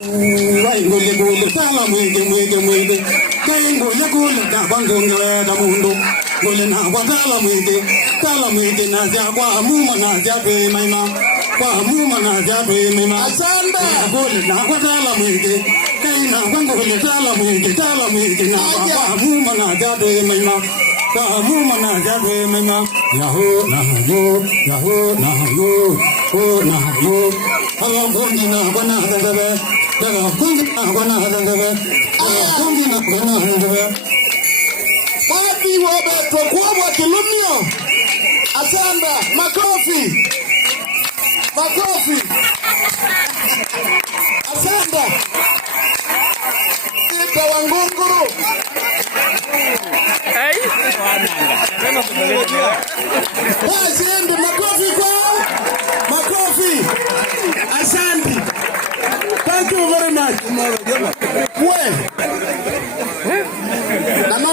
Vai gole gole tala mwege kai gole da bango da mundo gole na wadala mwege na kwa muma na jabe maina kwa muma na jabe maina asanda gole na wadala mwege kai na bango gole tala mwege na kwa muma na jabe maina kwa muma na jabe maina yaho na yo oh na yo hello gole na wana da Wapi wabatwa kwa kilumio asamba makofi asamba ita wangunguru wazende makofi kwa makofi asante. Thank you very much.